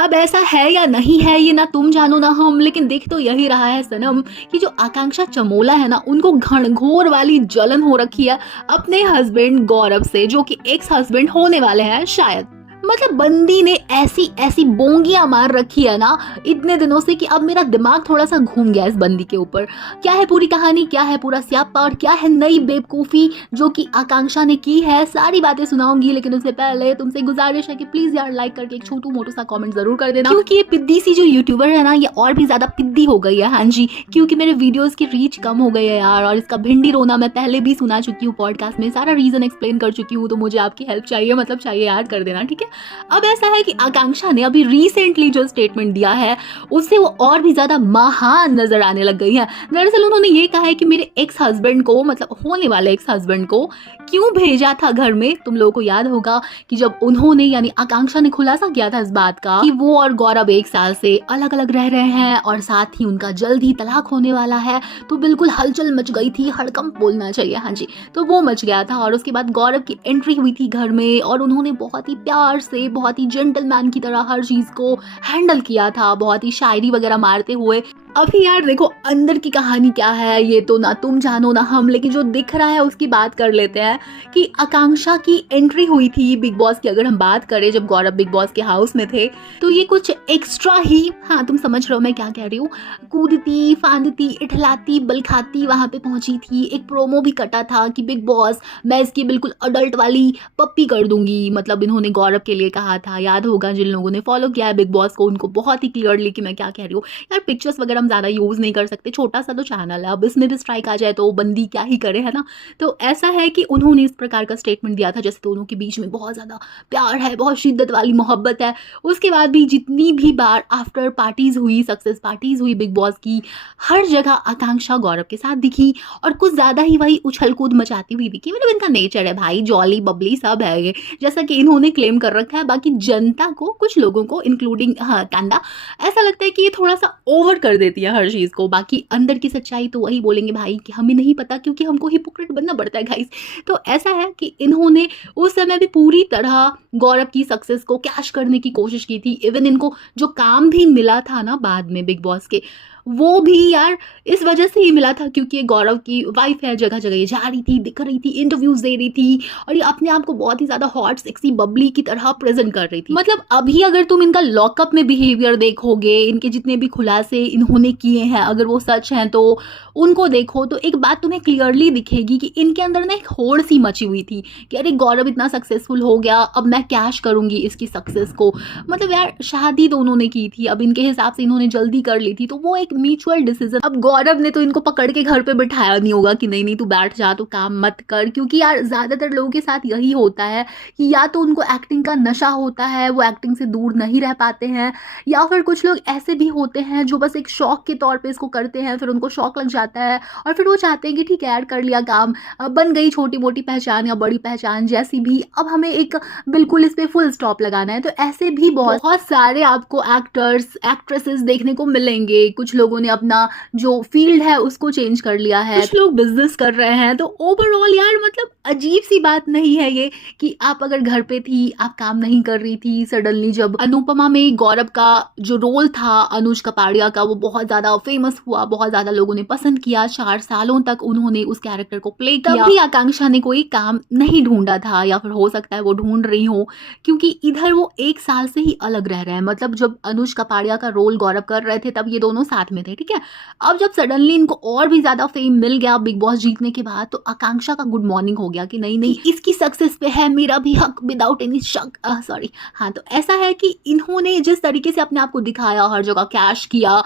अब ऐसा है या नहीं है ये ना तुम जानो ना हम, लेकिन देख तो यही रहा है सनम कि जो आकांक्षा चमोला है ना, उनको घनघोर वाली जलन हो रखी है अपने हस्बैंड गौरव से, जो कि एक्स हस्बैंड होने वाले हैं शायद। मतलब बंदी ने ऐसी ऐसी बोंगियां मार रखी है ना इतने दिनों से कि अब मेरा दिमाग थोड़ा सा घूम गया इस बंदी के ऊपर। क्या है पूरी कहानी, क्या है पूरा स्यापा और क्या है नई बेवकूफ़ी जो कि आकांक्षा ने की है, सारी बातें सुनाऊंगी। लेकिन उससे पहले तुमसे गुजारिश है कि प्लीज यार लाइक करके एक छोटू मोटू सा कमेंट जरूर कर देना, क्योंकि ये पिद्दी सी जो यूट्यूबर है ना, ये और भी ज्यादा पिद्दी हो गई है। हाँ जी, क्योंकि मेरे वीडियोस की रीच कम हो गई है यार, और इसका भिंडी रोना मैं पहले भी सुना चुकी हूँ पॉडकास्ट में, सारा रीजन एक्सप्लेन कर चुकी हूँ। तो मुझे आपकी हेल्प चाहिए, मतलब चाहिए, याद कर देना ठीक है। अब ऐसा है कि आकांक्षा ने अभी रिसेंटली जो स्टेटमेंट दिया है उससे वो और भी ज्यादा महान नजर आने लग गई है। दरअसल उन्होंने ये कहा है कि मेरे एक्स हस्बैंड को, मतलब होने वाले एक्स हस्बैंड को क्यों भेजा था घर में। तुम लोगों को याद होगा कि जब उन्होंने यानी आकांक्षा ने खुलासा किया था इस बात का कि वो और गौरव 1 साल से अलग अलग रह रहे हैं और साथ ही उनका जल्द ही तलाक होने वाला है, तो बिल्कुल हलचल मच गई थी, हड़कंप बोलना चाहिए। हाँ जी, तो वो मच गया था। और उसके बाद गौरव की एंट्री हुई थी घर में और उन्होंने बहुत ही प्यार से, बहुत ही जेंटलमैन की तरह हर चीज को हैंडल किया था, बहुत ही शायरी वगैरह मारते हुए। अभी यार देखो अंदर की कहानी क्या है ये तो ना तुम जानो ना हम, लेकिन जो दिख रहा है उसकी बात कर लेते हैं कि आकांक्षा की एंट्री हुई थी बिग बॉस की। अगर हम बात करें जब गौरव बिग बॉस के हाउस में थे, तो ये कुछ एक्स्ट्रा ही, हाँ तुम समझ रहे हो मैं क्या कह रही हूँ, कूदती फांदती इठलाती बलखाती वहां पे पहुंची थी। एक प्रोमो भी कटा था कि बिग बॉस मैं इसकी बिल्कुल अडल्ट वाली पप्पी कर दूंगी, मतलब इन्होंने गौरव के लिए कहा था। याद होगा जिन लोगों ने फॉलो किया है बिग बॉस को, उनको बहुत ही क्लियरली कि मैं क्या कह रही हूँ। यार पिक्चर्स वगैरह हम ज्यादा यूज नहीं कर सकते, छोटा सा तो चैनल है, अब इसमें भी स्ट्राइक आ जाए तो बंदी क्या ही करे, है ना। तो ऐसा है कि उन्होंने इस प्रकार का स्टेटमेंट दिया था जैसे दोनों के बीच में बहुत ज्यादा प्यार है, बहुत शिद्दत वाली मोहब्बत है। उसके बाद भी जितनी भी बार आफ्टर पार्टीज हुई, सक्सेस पार्टीज हुई बिग बॉस की, हर जगह आकांक्षा गौरव के साथ दिखी और कुछ ज्यादा ही वही उछल कूद मचाती हुई दिखी। मतलब इनका नेचर है भाई, जॉली बबली सब है ये, जैसा कि इन्होंने क्लेम कर रखा है। बाकी जनता को, कुछ लोगों को इंक्लूडिंग हाँ कांदा, ऐसा लगता है कि ये थोड़ा सा ओवर कर देती है हर चीज को। बाकी अंदर की सच्चाई तो वही बोलेंगे भाई कि हमें नहीं पता, क्योंकि हमको हिपोक्रेट बनना पड़ता है गाइस। तो ऐसा है कि इन्होंने उस समय भी पूरी तरह गौरव की सक्सेस को कैश करने की कोशिश की थी। इवन इनको जो काम भी मिला था ना बाद में बिग बॉस के, वो भी यार इस वजह से ही मिला था क्योंकि ये गौरव की वाइफ है, जगह जगह ये जा रही थी, दिख रही थी, इंटरव्यूज दे रही थी और ये अपने आप को बहुत ही ज्यादा हॉट सेक्सी बबली की तरह प्रेजेंट कर रही थी। मतलब अभी अगर तुम इनका लॉकअप में बिहेवियर देखोगे, इनके जितने भी खुलासे इन्होंने किए हैं, अगर वो सच हैं तो उनको देखो, तो एक बात तुम्हें क्लियरली दिखेगी कि इनके अंदर ना एक होड़ सी मची हुई थी कि अरे गौरव इतना सक्सेसफुल हो गया, अब मैं कैश करूंगी इसकी सक्सेस को। मतलब यार शादी तो उन्होंने की थी, अब इनके हिसाब से इन्होंने जल्दी कर ली थी, तो वो एक म्यूचुअल डिसीजन। अब गौरव ने तो इनको पकड़ के घर पे बिठाया नहीं होगा कि नहीं नहीं तू बैठ जा, तो काम मत कर, क्योंकि यार ज्यादातर लोगों के साथ यही होता है कि या तो उनको एक्टिंग का नशा होता है, वो एक्टिंग से दूर नहीं रह पाते हैं, या फिर कुछ लोग ऐसे भी होते हैं जो बस एक शौक के तौर पे इसको करते हैं, फिर उनको शौक लग जाता है और फिर वो चाहते हैं कि ठीक है यार कर लिया काम, अब बन गई छोटी मोटी पहचान या बड़ी पहचान जैसी भी, अब हमें एक बिल्कुल इस पे फुल स्टॉप लगाना है। तो ऐसे भी बहुत सारे आपको एक्टर्स एक्ट्रेसेस देखने को मिलेंगे। कुछ लोगों ने अपना जो फील्ड है उसको चेंज कर लिया है, कुछ लोग बिजनेस कर रहे हैं। तो ओवरऑल यार मतलब अजीब सी बात नहीं है ये कि आप अगर घर पे थी, आप काम नहीं कर रही थी, सडनली जब अनुपमा में गौरव का जो रोल था अनुज कपाड़िया का, वो बहुत ज्यादा फेमस हुआ, बहुत ज्यादा लोगों ने पसंद किया, 4 सालों तक उन्होंने उस कैरेक्टर को प्ले किया, तब भी आकांक्षा ने कोई काम नहीं ढूंढा था, या फिर हो सकता है वो ढूंढ रही हो, क्योंकि इधर वो 1 साल से ही अलग रह रहे हैं। मतलब जब अनुज कपाड़िया का रोल गौरव कर रहे थे तब ये दोनों साथ में थे, ठीक है। अब जब सडनली इनको और भी ज्यादा फेम मिल गया बिग बॉस जीतने के बाद, तो आकांक्षा का गुड मॉर्निंग हो गया कि नहीं नहीं इसकी सक्सेस पे है मेरा भी हक विदाउट एनी शक, सॉरी। हाँ तो ऐसा है कि इन्होंने जिस तरीके से अपने आप को दिखाया, हर जगह कैश किया,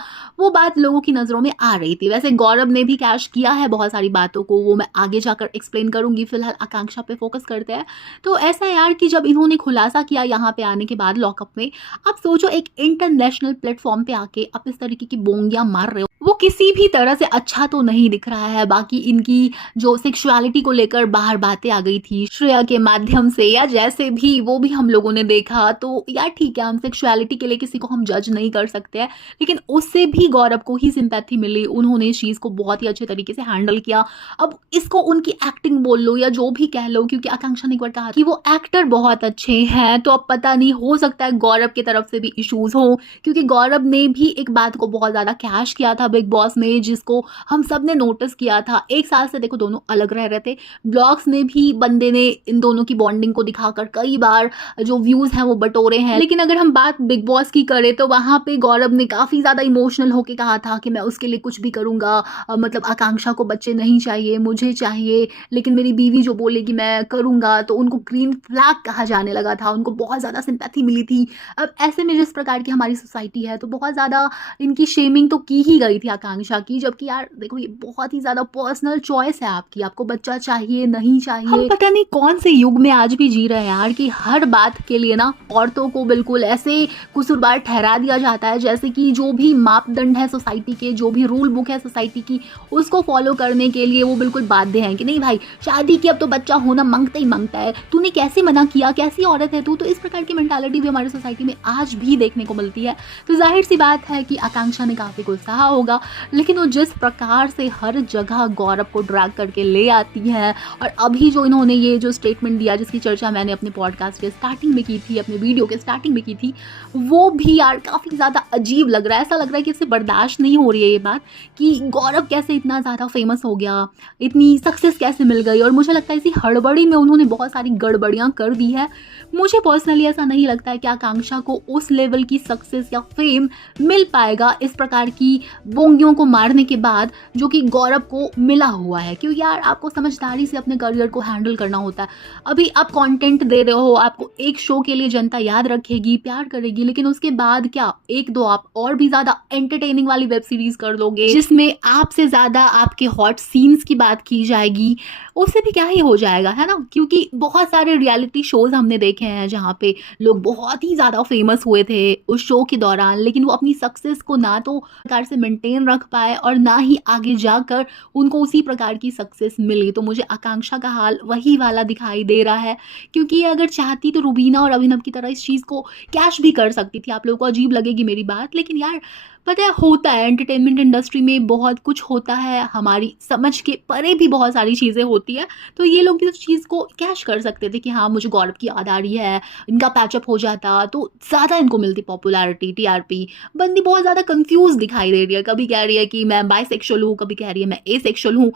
वो बात लोगों की नजरों में आ रही थी। वैसे गौरव ने भी कैश किया है बहुत सारी बातों को, वो मैं आगे जाकर एक्सप्लेन करूंगी, फिलहाल आकांक्षा पे फोकस करते हैं। तो ऐसा यार कि जब इन्होंने खुलासा किया यहाँ पे आने के बाद लॉकअप में, आप सोचो एक इंटरनेशनल प्लेटफॉर्म पे आके आप इस तरीके की बोंगियां मार रहे हो, वो किसी भी तरह से अच्छा तो नहीं दिख रहा है। बाकी इनकी जो सेक्सुअलिटी को लेकर बाहर बातें आ गई थी श्रेया के माध्यम से या जैसे भी, वो भी हम लोगों ने देखा। तो यार ठीक है, हम सेक्सुअलिटी के लिए किसी को हम जज नहीं कर सकते हैं, लेकिन उससे भी गौरव को ही सिंपैथी मिली। उन्होंने इस चीज़ को बहुत ही अच्छे तरीके से हैंडल किया। अब इसको उनकी एक्टिंग बोल लो या जो भी कह लो, क्योंकि आकांक्षा ने एक बार कहा कि वो एक्टर बहुत अच्छे हैं, तो अब पता नहीं, हो सकता है गौरव की तरफ से भी इश्यूज हो, क्योंकि गौरव ने भी एक बात को बहुत ज़्यादा कैश किया था बिग बॉस में, जिसको हम सब ने नोटिस किया था। 1 साल से देखो दोनों अलग रह रहे थे। ब्लॉग्स में भी बंदे ने इन दोनों की बॉन्डिंग को दिखाकर कई बार जो व्यूज़ हैं वो बटोरे हैं। लेकिन अगर हम बात बिग बॉस की करें तो वहाँ पे गौरव ने काफ़ी ज़्यादा इमोशनल होके कहा था कि मैं उसके लिए कुछ भी करूँगा, मतलब आकांक्षा को बच्चे नहीं चाहिए, मुझे चाहिए, लेकिन मेरी बीवी जो बोलेगी मैं करूँगा। तो उनको ग्रीन फ्लैग कहा जाने लगा था, उनको बहुत ज़्यादा सिंपैथी मिली थी। अब ऐसे में जिस प्रकार की हमारी सोसाइटी है, तो बहुत ज़्यादा इनकी शेमिंग तो की ही गई थी आकांक्षा की, जबकि यार देखो ये बहुत ही ज़्यादा पर्सनल चॉइस है आपकी, आपको बच्चा चाहिए नहीं चाहिए। हम पता नहीं कौन से युग में आज भी जी रहे हैं यार, कि हर बात के लिए ना औरतों को बिल्कुल ऐसे कसूरवार ठहरा दिया जाता है, जैसे कि जो भी मापदंड है सोसाइटी के, जो भी रूल बुक है सोसाइटी की, उसको फॉलो करने के लिए वो बिल्कुल बाध्य हैं कि नहीं भाई शादी की अब तो बच्चा होना मांगता ही मांगता है, तूने कैसे मना किया, कैसी औरत है तू। तो इस प्रकार की मेंटालिटी भी हमारी सोसाइटी में आज भी देखने को मिलती है। तो जाहिर सी बात है कि आकांक्षा ने काफ़ी कुछ सहा होगा, लेकिन वो जिस प्रकार से हर जगह गौरव को ड्रैग करके ले आती है, और अभी जो इन्होंने ये जो स्टेटमेंट दिया जिसकी चर्चा मैंने अपने पॉडकास्ट के स्टार्टिंग में की थी, अपने वीडियो के स्टार्टिंग में की थी, वो भी यार काफ़ी ज़्यादा अजीब लग रहा है। ऐसा लग रहा है कि इससे बर्दाश्त नहीं हो रही है ये बात कि गौरव कैसे इतना ज़्यादा फेमस हो गया, इतनी सक्सेस कैसे मिल गई, और मुझे लगता है इसी हड़बड़ी में उन्होंने बहुत सारी गड़बड़ियाँ कर दी है। मुझे पर्सनली ऐसा नहीं लगता है कि आकांक्षा को उस लेवल की सक्सेस या फेम मिल पाएगा इस प्रकार की बोंगियों को मारने के बाद, जो कि गौरव को मिला हुआ है। क्योंकि यार आपको समझदारी से अपने करियर को हैंडल करना होता है। अभी आप कंटेंट दे रहे हो, आपको एक शो के लिए जनता याद रखेगी, प्यार करेगी, लेकिन उसके बाद क्या 1-2 आप और भी ज़्यादा एंटरटेनिंग वाली वेब सीरीज कर दोगे, जिसमें आपसे ज़्यादा आपके हॉट सीन्स की बात की जाएगी, उससे भी क्या ही हो जाएगा, है ना। क्योंकि बहुत सारे रियलिटी शोज हमने देखे हैं जहाँ पे लोग बहुत ही ज़्यादा फेमस हुए थे उस शो के दौरान, लेकिन वो अपनी सक्सेस को ना तो प्रकार से मेंटेन रख पाए और ना ही आगे जाकर उनको उसी प्रकार की सक्सेस मिली। तो मुझे आकांक्षा का हाल वही वाला दिखाई दे रहा है, क्योंकि ये अगर चाहती तो रुबीना और अभिनव की तरह इस चीज़ को कैश भी कर सकती थी। आप लोगों को अजीब लगेगी मेरी बात, लेकिन यार पता है होता है, एंटरटेनमेंट इंडस्ट्री में बहुत कुछ होता है, हमारी समझ के परे भी बहुत सारी चीज़ें होती है। तो ये लोग भी उस चीज़ को कैश कर सकते थे कि हाँ मुझे गौरव की याद आ रही है, इनका पैचअप हो जाता तो ज़्यादा इनको मिलती पॉपुलैरिटी, टीआरपी। बंदी बहुत ज़्यादा कंफ्यूज दिखाई दे रही है, कभी कह रही है कि मैं बाइसेक्सुअल हूँ, कभी कह रही है मैं एसेक्सुअल हूँ,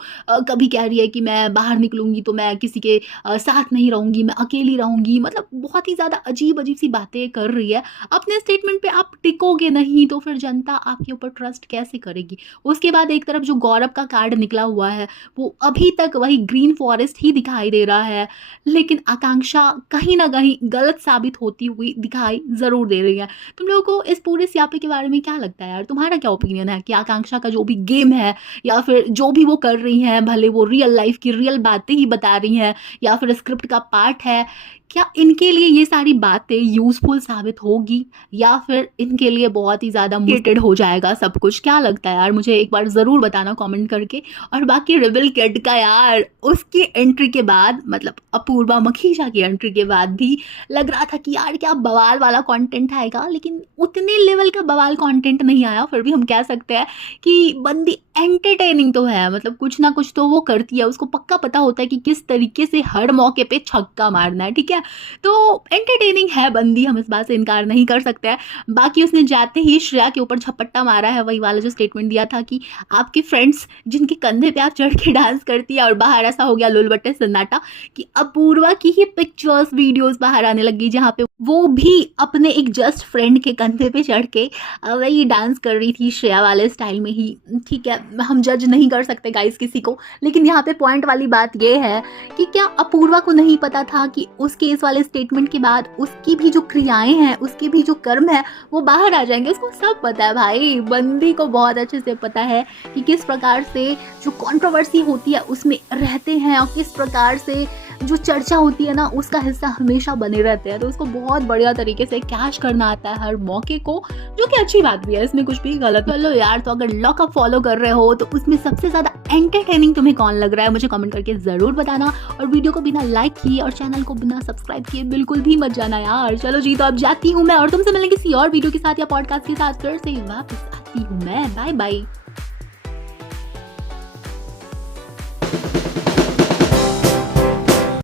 कभी कह रही है कि मैं बाहर निकलूंगी तो मैं किसी के साथ नहीं रहूंगी, मैं अकेली रहूंगी। मतलब बहुत ही ज़्यादा अजीब अजीब सी बातें कर रही है। अपने स्टेटमेंट पे आप टिकोगे नहीं तो फिर जनता आपके ऊपर ट्रस्ट कैसे करेगी। उसके बाद एक तरफ जो गौरव का कार्ड निकला हुआ है वो अभी तक वही ग्रीन फॉरेस्ट ही दिखाई दे रहा है, लेकिन आकांक्षा कहीं ना कहीं गलत साबित होती हुई दिखाई जरूर दे रही है। तुम लोगों को इस पूरे स्यापे के बारे में क्या लगता है यार, तुम्हारा क्या ओपिनियन है कि आकांक्षा का जो भी गेम है या फिर जो भी वो कर रही है, भले वो रियल लाइफ की रियल बातें ही बता रही हैं या फिर स्क्रिप्ट का पार्ट है, क्या इनके लिए ये सारी बातें यूजफुल साबित होगी या फिर इनके लिए बहुत ही ज़्यादा मोटिवेटेड हो जाएगा सब कुछ। क्या लगता है यार, मुझे एक बार ज़रूर बताना कमेंट करके। और बाकी रिबल किड का यार उसकी एंट्री के बाद, मतलब अपूर्वा मखीजा की एंट्री के बाद भी लग रहा था कि यार क्या बवाल वाला कंटेंट आएगा, लेकिन उतने लेवल का बवाल कंटेंट नहीं आया। फिर भी हम कह सकते हैं कि बंदी एंटरटेनिंग तो है, मतलब कुछ ना कुछ तो वो करती है, उसको पक्का पता होता है कि किस तरीके से हर मौके पे छक्का मारना है, ठीक है। तो एंटरटेनिंग है बंदी, हम इस बात से इनकार नहीं कर सकते हैं। बाकी उसने जाते ही श्रेया के ऊपर झपट्टा मारा है, वही वाला जो स्टेटमेंट दिया था कि आपके फ्रेंड्स जिनके कंधे पे आप चढ़ के डांस करती है, और बाहर ऐसा हो गया लुलबट्टे सन्नाटा कि अपूर्वा की ही पिक्चर्स वीडियोस बाहर आने लगी, जहाँ पे वो भी अपने एक जस्ट फ्रेंड के कंधे पे चढ़ के वही डांस कर रही थी श्रेया वाले स्टाइल में ही। ठीक है, हम जज नहीं कर सकते गाइस किसी को, लेकिन यहाँ पे पॉइंट वाली बात ये है कि क्या अपूर्वा को नहीं पता था कि उसके इस वाले स्टेटमेंट के बाद उसकी भी जो क्रियाएं हैं, उसके भी जो कर्म है वो बाहर आ जाएंगे। उसको सब पता है भाई, बंदी को बहुत अच्छे से पता है कि किस प्रकार से जो कंट्रोवर्सी होती है उसमें रहते हैं और किस प्रकार से जो चर्चा होती है ना उसका हिस्सा हमेशा बने रहते हैं। तो उसको बहुत बढ़िया तरीके से कैश करना आता है हर मौके को, जो कि अच्छी बात भी है, इसमें कुछ भी गलत चलो यार। तो अगर लॉकअप फॉलो कर रहे हो तो उसमें सबसे ज़्यादा एंटरटेनिंग तुम्हें कौन लग रहा है मुझे कमेंट करके ज़रूर बताना। और वीडियो को बिना लाइक किए और चैनल को बिना सब्सक्राइब किए बिल्कुल भी मत जाना यार। चलो जी, तो अब जाती हूँ मैं और तुमसे मिलेंगे किसी और वीडियो के साथ या पॉडकास्ट के साथ। फिर से वापस आती हूँ मैं। Bye bye.